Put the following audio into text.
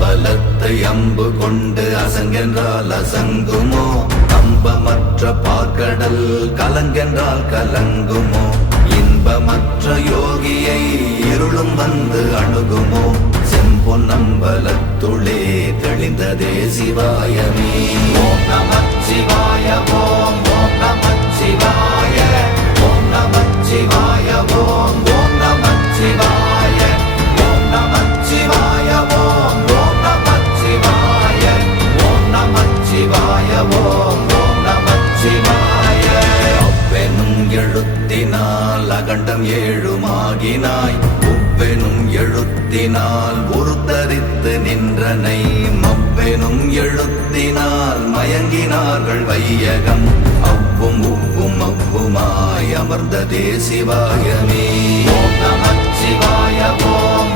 அம்பலத்தை அம்பு கொண்டு அசங்கென்றால் அசங்குமோ? கம்பமற்ற பார்க்கடல் கலங்கென்றால் கலங்குமோ? இன்பமற்ற யோகியை இருளும் வந்து அணுகுமோ? செம்பொன்னம்பலத்துளே தெளிந்ததே சிவாயமே. ஓம் நமச்சிவாய ஓம் ஓம் நமச்சிவாய ஓம் நமச்சிவாய ஓம் ஓம் நமச்சிவாய ஓம் நமச்சிவாய ஓம் ஓம் நமச்சிவாய ஓம் நமச்சிவாய ஓம் ஓம் நமச்சிவாய. அவ்வெனும் எழுத்தினால் அகண்டம் ஏழுமாகினாய், உவ்வெனும் எழுத்தினால் உருத்தரித்து நின்றனை, மவ்வெனும் எழுத்தினால் மயங்கினார்கள் வையகம். அவ்வும் உவ்வும் அவ்வுமாய் அமர்ந்ததே சிவாயமே. ஓம் நமச்சிவாய ஓம்